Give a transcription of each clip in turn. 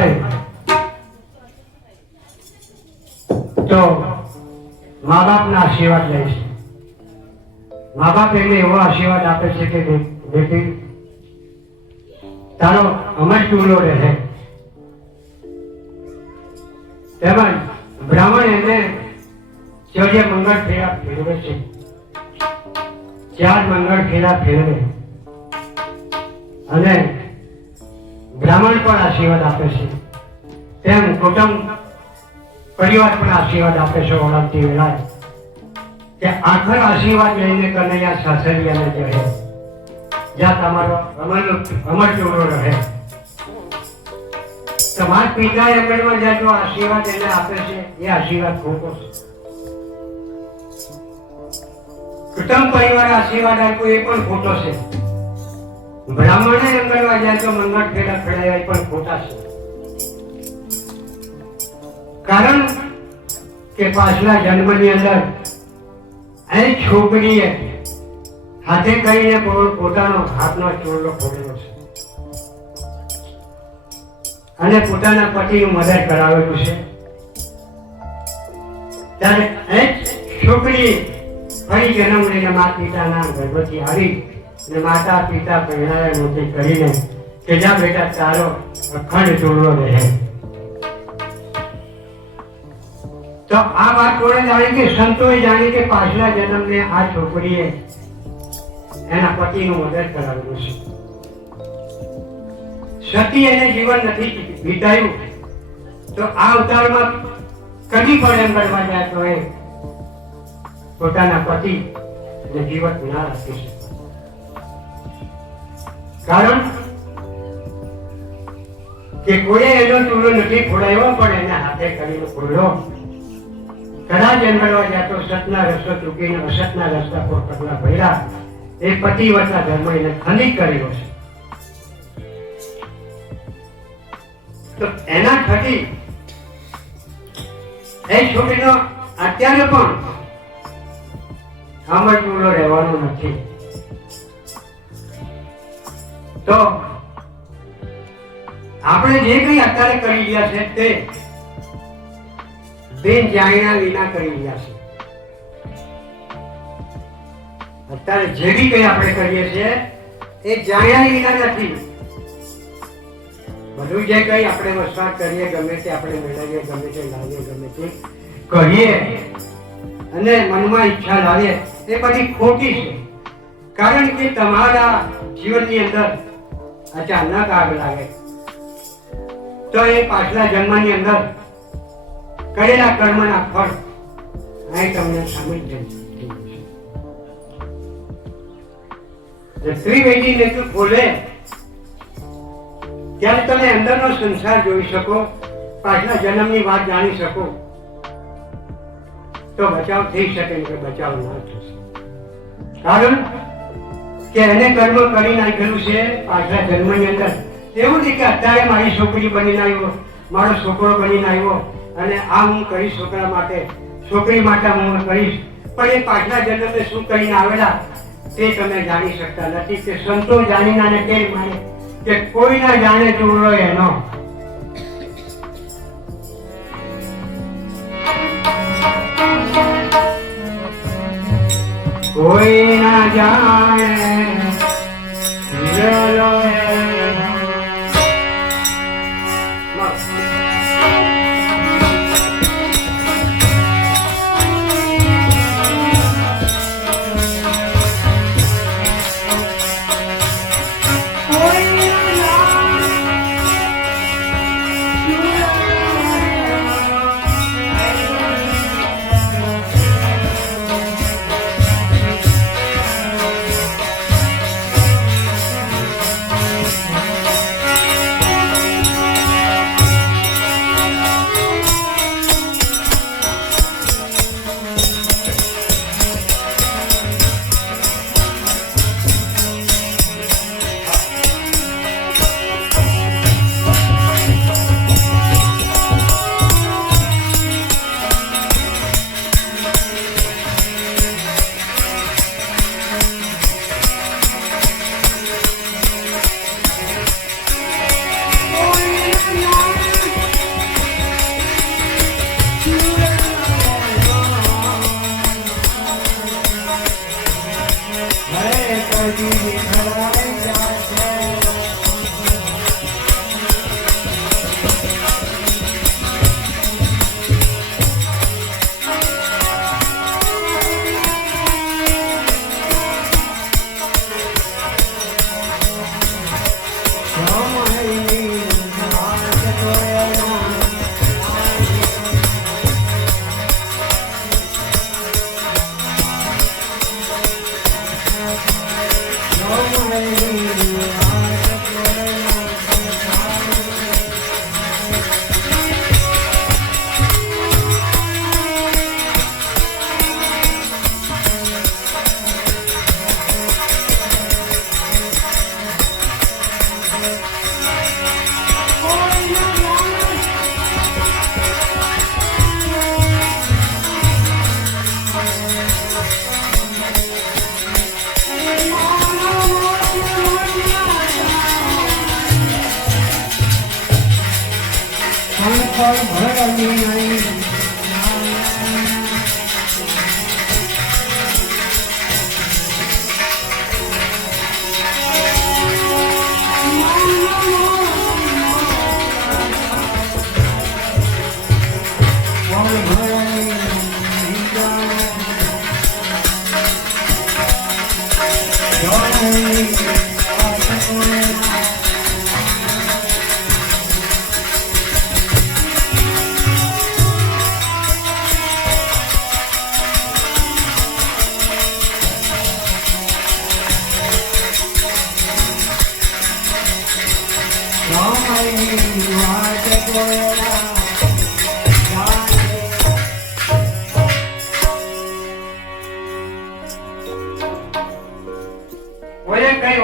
હોય તો મા બાપના આશીર્વાદ લે છે. મા બાપ એને એવો આશીર્વાદ આપે છે કે બેટી તારો અમર ટૂલો રહે. તેમજ બ્રાહ્મણ એને ચોર્ય મંગળ ફેરા ફેરવે છે. 4 મંગળ ફેરા ફેરવે અને બ્રાહ્મણ પણ આશીર્વાદ આપે છે. તેમ કુટુંબ પરિવાર પણ આશીર્વાદ આપે છે. ઓળખતી વેળાએ કે આખર આશીર્વાદ લઈને કનૈયા સાસરિયાને કહે જ્યાં તમારો અમર ટોળો રહે. તમારા પિતા એમણમાં જ્યાં જો આશીર્વાદ એને આપે છે એ આશીર્વાદ ખોટો છે. કુટુંબ પરિવાર આશીર્વાદ આપ્યો એ પણ ખોટો છે. બ્રાહ્મણે અંગણવા જાય તો મંગળ ફેરા ફેરાય એ પણ ખોટા છે. કારણ કે પાછલા જન્મની અંદર અહીં છોકરીએ હાથે કરીને પોતાનો હાથનો ચોરલો ખોલેલો છે અને પોતાના પતિનું મદદ કરાવેલું છે. ત્યારે અહીં છોકરી ફરી જન્મ લઈને માતા પિતાના ગર્ભથી આવી અને માતા પિતા પહેરાયા નોતી કરીને કે જા બેટા તારો અખંડ ચોરલો રહે. તો આ વાત કોણે જાણી કે સંતોએ જાણી કે પાછલા જન્મને આ છોકરીએ એના પતિનું મદદ કરાવેલું છે. સતી એને જીવન નથી વીતાયું તો આ અવતારમાં કદી પણ એમ કરવા જાય તો એ પોતાના પતિ ને જીવન ના રાખી શકે. કારણ કે કોઈ એનો ચૂલો નથી ફોડાયો પણ એના હાથે કરીને ફોડ્યો. કદાચ એમણવા જતો સતના રસ્તો ચૂકીને અસતના રસ્તા પર પગલા ભર્યા એ પતિવતા ધર્મ એને ખંડિત કર્યો છે. તો એના થકી એ છોકરીનો અત્યારે પણ અમર ટૂલો રહેવાનો નથી. તો આપણે જે કંઈ અત્યારે કરી રહ્યા છે તે બેન જાણ્યા વિના કરી રહ્યા છે. અત્યારે જે બી કંઈ આપણે કરીએ છીએ એ જાણ્યા વિના નથી. બધું જે કંઈ આપણે વસવાટ કરીએ ગમે તે આપણે મેળવીએ ગમે તે લાવીએ ગમે તે કરીએ અને મનમાં ઈચ્છા લાવીએ એ બધી ખોટી છે. કારણ કે તમારા જીવનની અંદર અચાનક આગ લાગે તો એ પાછલા જન્મની અંદર કરેલા કર્મના ફળ અહીં તમને સમજ જાય. ત્રિવેદી નેત્ર ખોલે ત્યારે તમે અંદરનો સંસાર જોઈ શકો, પાછલા જન્મની વાત જાણી શકો તો બચાવ થઈ શકે કે બચાવ ના થશે. કારણ કે એને કર્મ કરી નાખેલું છે પાછલા જન્મની અંદર. એવું નહીં કે અત્યારે મારી છોકરી બનીને આવ્યો, મારો છોકરો બનીને આવ્યો અને આ હું કરીશ છોકરા માટે, છોકરી માટે હું કરીશ, પણ એ પાછલા જન્મે શું કરીને આવેલા તે તમે જાણી શકતા નથી. કે સંતો જાણીના ને કેમ માને કે કોઈ ના જાણે ચોરલો એનો. કોઈ ના જાણે ચોરલો એનો.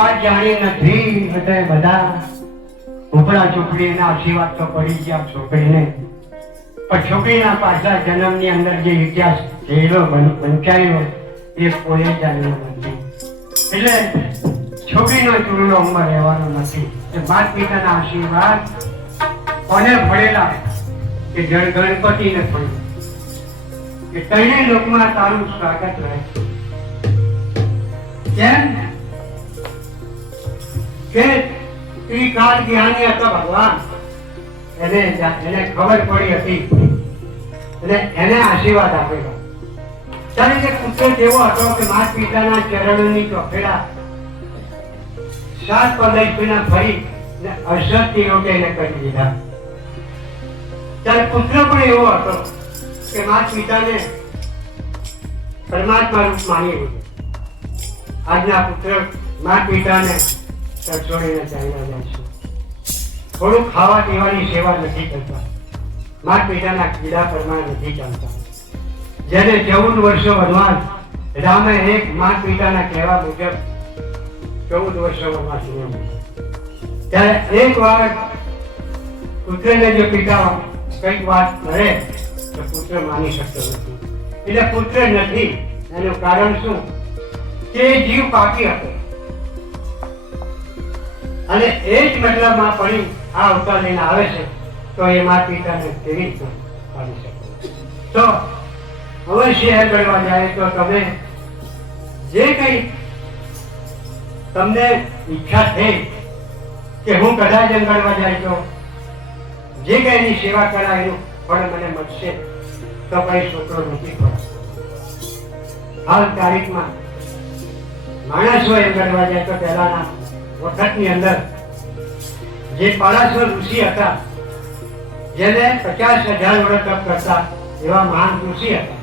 વાત જાણી નથી એટલે બધા ઉપરા ચોપડીના આશીર્વાદ તો પડી ગયા છોકરીને, પણ છોકરીના પાછલા જન્મની અંદર જે ઇતિહાસ થયેલો વંચાયો એ કોઈ જાણ્યો નથી. એટલે છોકરીનો ચૂરલો ઉંમર રહેવાનો નથી. માતા પિતાના આશીર્વાદ કોને ભળેલા કે ગણપતિને ભળ્યું કે ત્રણેય લોકમાં તારું સ્વાગત રહે. કેમ કે ત્રિકાળ જ્ઞાની હતો ભગવાન, એને ખબર પડી હતી અને એને આશીર્વાદ આપેલો. ત્યારે કે પુત્ર એવો હતો કે માતા પિતાના ચરણોની ચોખેડા 7 પલયના ફરી અસરથી રોટેને કરી દીધા. ત્યારે પુત્ર પણ એવો હતો કે માતા પિતાને પરમાત્મા રૂપ માની લીધું. આજના પુત્ર માતા પિતાને છોડીને ચાલ્યા જાય છે. થોડું ખાવા પીવાની સેવા નથી કરતા, માતા પિતાના કીડા પ્રમાણે નથી ચાલતા. જેને 14 વર્ષો વનવાસ, રામે એક માતા પિતાના કહેવા મુજબ 14 વર્ષો વનવાસ લીધો. ત્યારે એક વાર પુત્રને જો પિતા કઈક વાત કરે તો પુત્ર માની શકતો નથી. એટલે પુત્ર નથી એનું કારણ શું કે જીવ પાકી હતો અને એ જ મતલબમાં પડી આ અવતાર લઈને આવે છે, તો એ માતા પિતાને કેવી રીતે પાડી શકે? તો અવશ્ય એ કરવા જાય તો તમે જે કઈ તમને ઈચ્છા થઈ કે હું કદાચ કરવા જાય તો જે કઈ એની સેવા કરાય એનું ફળ મને મળશે, તો કઈ છોકરો નથી પડતો. હાલ તારીખમાં માણસો એમ કરવા જાય તો પહેલાના વખતની અંદર જે પરાશર ઋષિ હતા, જેને 50,000 વર્ષ તપ કરતા એવા મહાન ઋષિ હતા,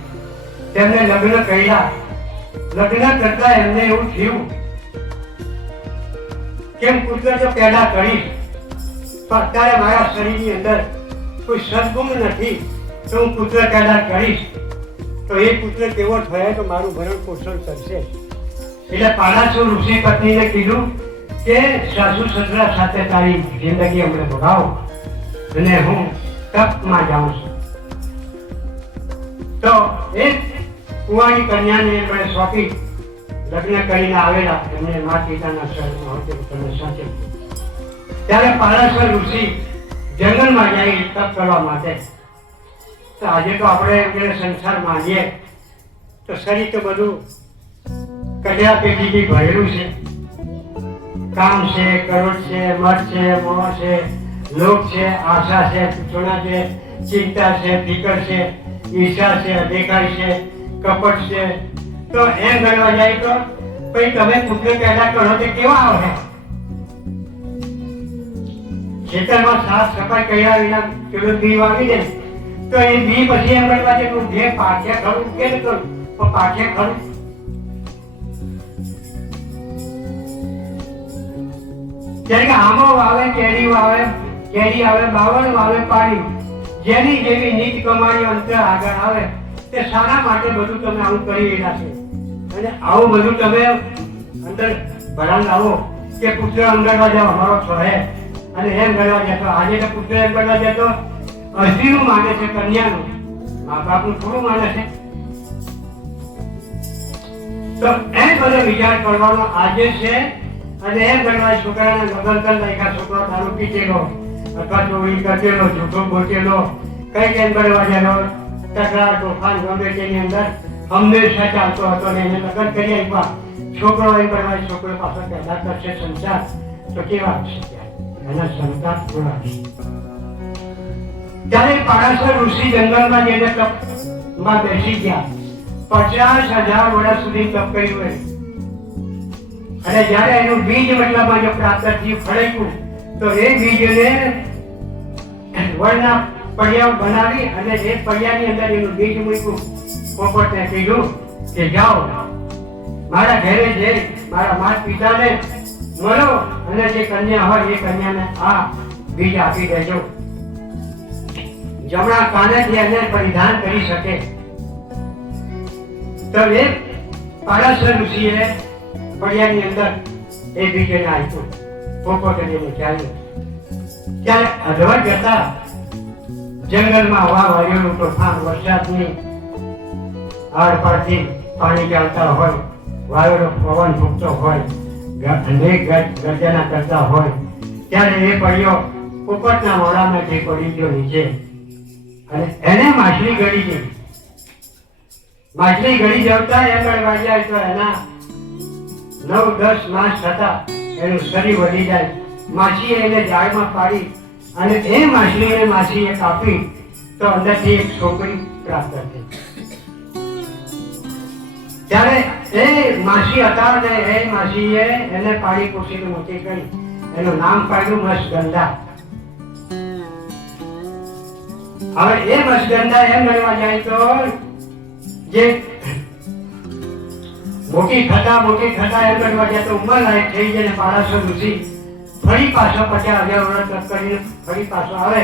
તેમને લગ્ન કર્યા. લગ્ન કરતા એમને એવું થયું કેમ પુત્ર જો પેદા કરીશ તો અત્યારે મારા શરીરની અંદર કોઈ સદગુણ નથી, તો હું પુત્ર પેદા કરીશ તો એ પુત્ર કેવો થયો તો મારું ભરણ પોષણ કરશે. એટલે પારાશર ઋષિ પત્નીને કીધું કે સાસુ સસરા સાથે તારી જિંદગી અમને ભોગાવો અને હું તપમાં જાઉં છું. તો એ કુંવારી કન્યાને એમણે સોંપી લગ્ન કરીને આવેલા એમને માતા પિતાના શરણમાં તમે સાચે. ત્યારે પારાશર ઋષિ જંગલમાં જાય તપ કરવા માટે. તો આજે તો આપણે સંસાર માંગીએ તો શરીર તો બધું કડિયા પેટીથી ભરેલું છે, કામ છે, કરોડ છે, મત છે, મોહ છે, લોભ છે, આશા છે, તૃષ્ણા છે, ચિંતા છે, ફિકર છે, ઈર્ષા છે, અધિકાર છે, કપટ છે. તો એમ ગણવા જાય તો પછી તમે પુત્ર પેદા કરો તો કેવા આવે? ખેતરમાં સાફ સફાઈ કર્યા વિના ખેડૂત બી વાવી દે તો એ બી પછી એમ ગણવા જાય કે જે પાકે ખરું કે કરું પણ પાકે ખરું. જેમ કે આંબો વાવે, કેરી વાવે, કેરી આવે, બાવળ વાવે, પાણી જેની જેવી નીત કમાણી અંતર આગળ આવે તે શાના માટે બધું તમે આવું કરી રહ્યા છો? અને આવું બધું તમે અંદર ભરાણ લાવો કે પુત્ર અંગણવા જાવ અમારો છો હે અને એમ ગણવા જતો. આજે તો પુત્ર એમ ગણવા જતો અસ્થિનું માને છે, કન્યાનું, મા બાપનું થોડું માને છે. તો એમ બધો વિચાર કરવાનો આજે છે. અને એમ ગણવા છોકરાને લગ્ન કરી નાખ્યા, છોકરો દારૂ પીતેલો અથવા ચોરી કરેલો, જૂઠો બોટેલો, કઈ કેમ ગણવા જેલો તકરાર તોફાન ગમે તેની અંદર હંમેશા ચાલતો હતો ને એને લગ્ન કરી આપ્યા. છોકરો એમ ગણવા છોકરો પાછો પેદા કરશે સંસાર તો કેવા છે એના સંતાન પૂરા. ત્યારે પારાશર ઋષિ જંગલમાં જઈને તપમાં બેસી ગયા. 50,000 વર્ષ સુધી તપ કર્યું હોય અને જ્યારે એનું બીજ મતલબમાં જો પ્રાપ્ત થયું, ફળ્યું, તો એ બીજને વળના પડિયા બનાવી અને એ પડિયાની અંદર એનું બીજ મૂક્યું. પોપટને કીધું કે જાઓ મારા ઘરે જઈ મારા માતા પિતાને મળો અને જે કન્યા હોય એ કન્યાને આ બીજ આપી દેજો. જમણા કાનેથી એને પરિધાન કરી શકે. તો એ પારાશર ઋષિએ પડિયાની અંદર એ બીજને આપ્યું. પોપટ એને ચાલ્યો. ત્યારે અધવટ જતા જંગલમાં હવા વાયુનું તોફાન, વરસાદની આરપારથી પાણી ચાલતા હોય, વાયુનો પવન ફૂંકતો હોય, અનેક ગર્જના કરતા હોય, ત્યારે એ પડ્યો પોપટના મોઢામાંથી પડી ગયો નીચે અને એને માછલી ગળી ગઈ. માછલી ગળી જવતા એમ વાગ્યા તો એના 9-10 માસ થતા એનું શરીર વધી જાય. માછીએ એને ઝાડમાં પાડી અને એ માછલીને માછીએ કાપી તો અંદરથી એક છોકરી પ્રાપ્ત થઈ. ત્યારે એ માછી હતા ને એ માછીએ એને પાડી પોષીને મોટી કરી. એનું નામ પાડ્યું મત્સ્યગંધા. હવે એ મત્સ્યગંધા એમ ગણવા જાય તો જે મોટી થતા એમ ગણવા જાય તો ઉંમર લાયક થઈ જાય. પારાશર ઋષિ ફરી પાછો 50,000 વર્ષ તપ કરીને ફરી પાછો આવે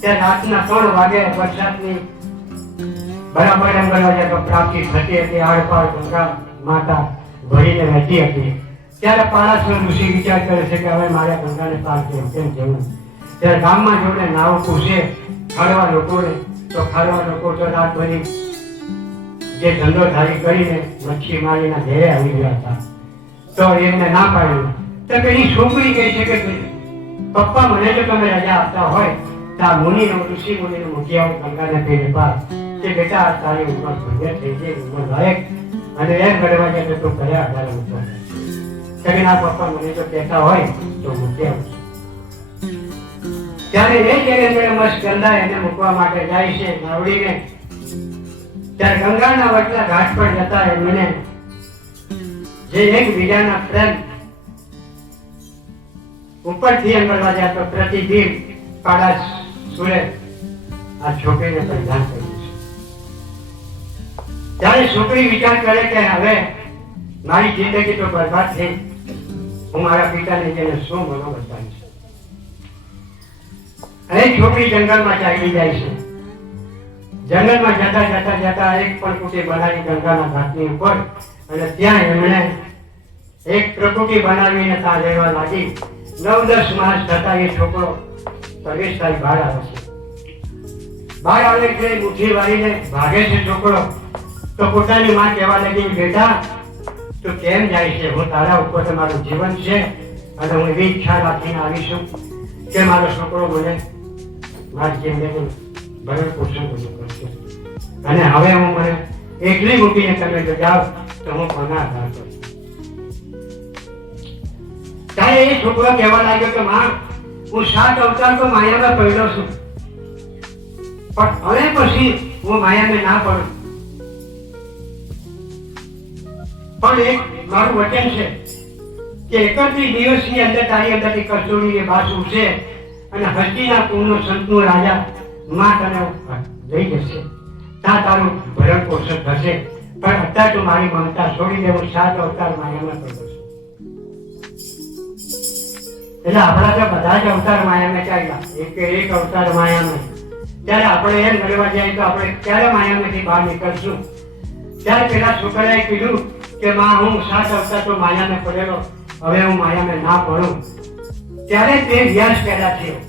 ત્યારે રાતના 3 વાગે વરસાદની બરાબર એમ ગણવા જાય તો પ્રાપ્તિ થતી હતી. આડપાડ ગંગા માતા ભરીને વહેતી હતી. ત્યારે પારાશર ઋષિ વિચાર કરે છે કે હવે મારે ગંગાને પાર કેમ જવું. ત્યારે ગામમાં જોડે નાવ પૂછે ખાડવા લોકોને તો ખાડવા લોકો તો રાત ભરી જે ધંધોધારી કરીને મચ્છી મારીના ઘેરે આવી ગયા હતા. તો એમને ના પાડ્યું. તો પેલી છોકરી કહે છે કે પપ્પા મને જો તમે રજા આપતા હોય તો આ મુનિનો ઋષિ મુનિનો મૂકી આવો ગંગાના તીરે પાર કે બેટા તારી ઉંમર ભંગે થઈ ગઈ, ઉંમર લાયક અને એમ ગણવા જાય તો કયા આધારે મૂકો. ના પપ્પા મને જો કહેતા હોય તો મૂકી આવું. ત્યારે એ જયારે મત્સ્યગંધા એને મૂકવા માટે જાય છે નાવડીને. ત્યારે ગંગાના વચલા ઘાટ પર જતા એમને જે એકબીજાના પ્રેમ ઉપરથી એમ કરવા જાય તો પ્રતિદિન પારાશરે આ છોકરીને પરિધાન કર્યું છે. ત્યારે છોકરી વિચાર કરે કે હવે મારી જિંદગી તો બરબાદ થઈ, હું મારા પિતાને જઈને શું મનો બતાવીશ. અને છોકરી જંગલમાં ચાલી જાય છે. જંગલમાં જતા એક પણ કુટી બનાવી ગંગાના ઘાટની ઉપર અને ત્યાં એમણે એક પ્રકૃતિ બનાવીને ત્યાં રહેવા લાગી. 9-10 માસ થતા એ છોકરો પ્રવેશ થાય બહાર આવે છે. બહાર આવે છે મુઠ્ઠી વાળીને ભાગે છે છોકરો. તો પોતાની માં કહેવા લાગી બેટા તું કેમ જાય છે? હું તારા ઉપર મારું જીવન છે અને હું એવી ઈચ્છા રાખીને આવી છું કે મારો છોકરો મને મારી જિંદગી ભરણ પોષણ બધું કરશે અને હવે હું મને એકલી મૂકીને તમે જો જાઓ તો હું કોના આધાર કરું. ત્યારે એ છોકરો કહેવા લાગ્યો કે માં, હું 7 અવતાર તો માયામાં પડ્યો છું, પણ હવે પછી હું માયામાં ના પડું. પણ એક મારું વચન છે કે 31 દિવસની અંદર તારી અંદરથી કસ્તુરીની બાસ ઉઠશે અને હસ્તીના કુળનો સંતનો રાજા માં તને લઈ જશે. ત્યાં તારું ભરણ પોષણ થશે. પણ અત્યારે તું મારી મમતા છોડી દે, હું 7 અવતાર માયામાં પડ્યો છું. એટલે આપણા તો બધા જ અવતાર માયામાં ચાલ્યા, એક અવતાર માયામાં. ત્યારે આપણે એમ કરવા જાય તો આપણે ક્યારે માયામાંથી બહાર નીકળશું? ત્યારે પેલા છોકરાએ કીધું કે માં, હું 7 અવતાર તો માયામાં પડેલો, હવે હું માયામાં ના પડું. ત્યારે તે વ્યાસ પેદા થયો.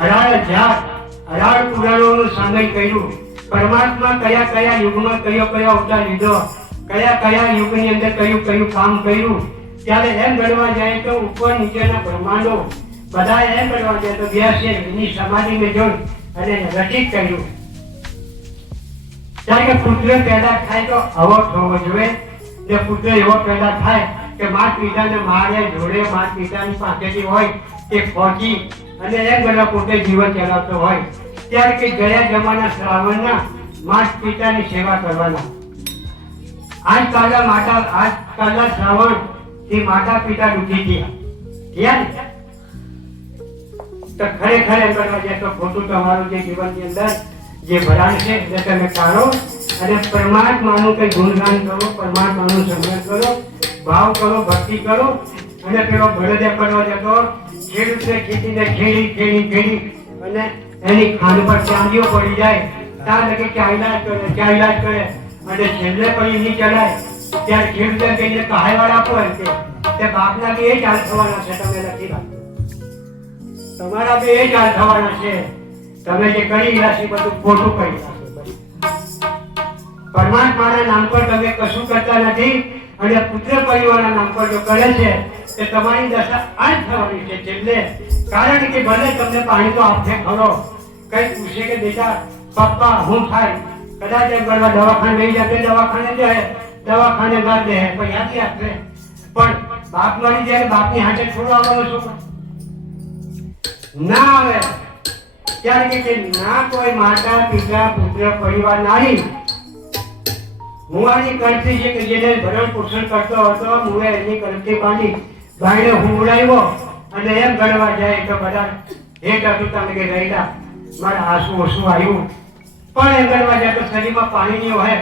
18 પુરાણોનું સાંગઈ કર્યું. પરમાત્મા કયા કયા યુગમાં કયો અવતાર લીધો, કયા યુગની અંદર કયું કામ કર્યું. ત્યારે એમ ગણવા જાય તો ઉપર નીચેના બ્રહ્માંડો બધા એમ ગણવા જાય તો વ્યાસે એની સમાધિને જોઈ અને રચિત કર્યું. ત્યારે કે પુત્ર પેદા થાય તો આવો થવો જોઈએ. ને પુત્ર એવો પેદા થાય કે માતા પિતાને મારે જોડે માતા પિતાની પાસેથી હોય તે પહોંચી અને એમ ગણવા પોતે જીવન ચલાવતો હોય. ત્યારે કે ગયા જમાના શ્રાવણના માતા પિતાની સેવા કરવાના. આજકાલના શ્રાવણ થી માતા પિતા દુઃખી થયા. તો ખરેખર એમ કરવા જાય તો ખોટું તમારું જે જીવનની અંદર જે ભરાણ છે એ તમે કાઢો અને પરમાત્માનું કઈ ગુણગાન કરો, પરમાત્માનું સ્મરણ કરો, ભાવ કરો, ભક્તિ કરો. અને પેલો બળદે કરવા જતો ખેડૂતને ખેતીને ખેડી અને એની ખાંડ પર ચાંદીઓ પડી જાય, ત્યાં લગે ચાલ્યા જ કરે અને છેલ્લે પડી નહીં ચડાય. ત્યારે ખેડૂતે કહીને કહાયવાળા આપો એમ કે બાપના બી એ જ હાલ થવાના છે. તમે નથી રાખો, તમારા બી એ જ હાલ થવાના છે. તમે જે કરી રહ્યા છે બધું ખોટું કરી રહ્યા છે. પરમાત્માના નામ પર તમે કશું કરતા નથી અને પુત્ર પરિવારના નામ પર જો કરે છે તે તમારી દશા આ જ થવાની છે છેલ્લે. કારણ કે ભલે તમને પાણી તો આપશે ખરો, કઈ પૂછે કે બેટા પપ્પા હું થાય, કદાચ એમ કરવા દવાખાને લઈ જશે, દવાખાને જાય, દવાખાને બાદ દે પૈસાથી આપશે. પણ બાપ મળી જાય, બાપની હાથે થોડો આવવાનો છોકરો ના આવે. ત્યારે કે ના કોઈ માતા પિતા પુત્ર પરિવાર નારી મુવાની કરતી છે કે જેને ભરણ પોષણ કરતો હતો, મુએ એની કરતી પાણી ગાયને હુંવડાવ્યો અને એમ ગણવા જાય તો બધા હેઠ હતું તમે કે રહેલા મારા આંસુ ઓછું આવ્યું. પણ એમ ગણવા જાય તો શરીરમાં પાણી નહીં હોય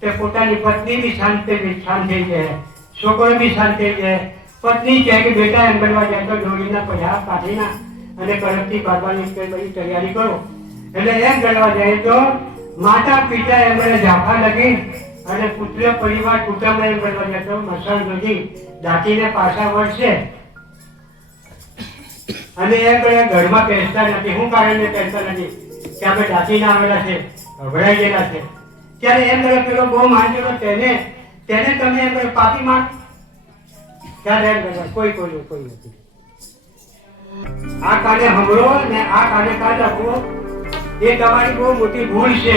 તે પોતાની પત્ની બી શાંત થઈ જાય, છોકરો બી શાંત થઈ જાય. પત્ની કહે કે બેટા એમ ગણવા જાય તો ડોરીના પૈસા કાઢીના અને કરતી કાઢવાની કઈ બધી તૈયારી કરો. એટલે એમ ગણવા જાય તો માતા પિતા એમણે ઝાંખા લગી અને પુત્ર પરિવાર કુટુંબ એમ ગણવા જાય તો મસાલ લગી દાટીને પાછા વળશે. અને એમ ઘરમાં પહેરતા નથી. શું કારણે પહેરતા નથી કે આપણે દાટીને આવેલા છે, અભડાઈ ગયેલા છે. ત્યારે એમ કરે પેલો બહુ માનેલો તેને તમે એમ પાપી માન. ત્યારે એમ કરે કોઈ નથી. આ કાને હમળો ને આ કાને કાન રાખવો એ તમારી બહુ મોટી ભૂલ છે.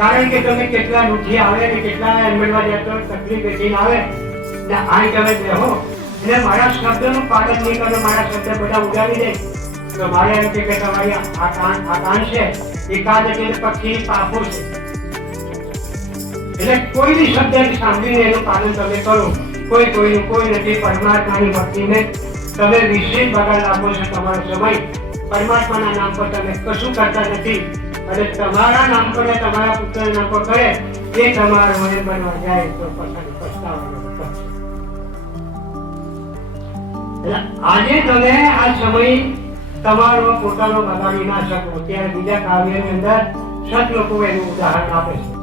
કારણ કે તમે કેટલા દુઃખી આવે ને કેટલા એમડવા જતો તકલીફ બેઠીને આવે ને આ તમે બેહો એટલે મારા શબ્દનું પાલન નહીં કરો, મારા શબ્દ બધા ઉડાવી દે તો મારે એમ કે તમારી આ કાન છે એ કાન એટલે પક્ષી પાપો છે. એટલે કોઈની શબ્દ સાંભળીને એનું પાલન તમે કરો. કોઈનું કોઈ નથી. પરમાત્માની ભક્તિને તમે વિશેષ બગાડ આપો છો તમારો સમય. પરમાત્માના નામ પર તમે કશું કરતા નથી અને તમારા નામ પર તમારા પુત્રના નામ પર કરે એ તમારો વય બનવા જાય તો પસ્તાવાનો. આજે તમે આ સમય તમારો પોતાનો બગાડી ના શકો. ત્યારે બીજા કાવ્યની અંદર સત લોકો એનું ઉદાહરણ આપે છે.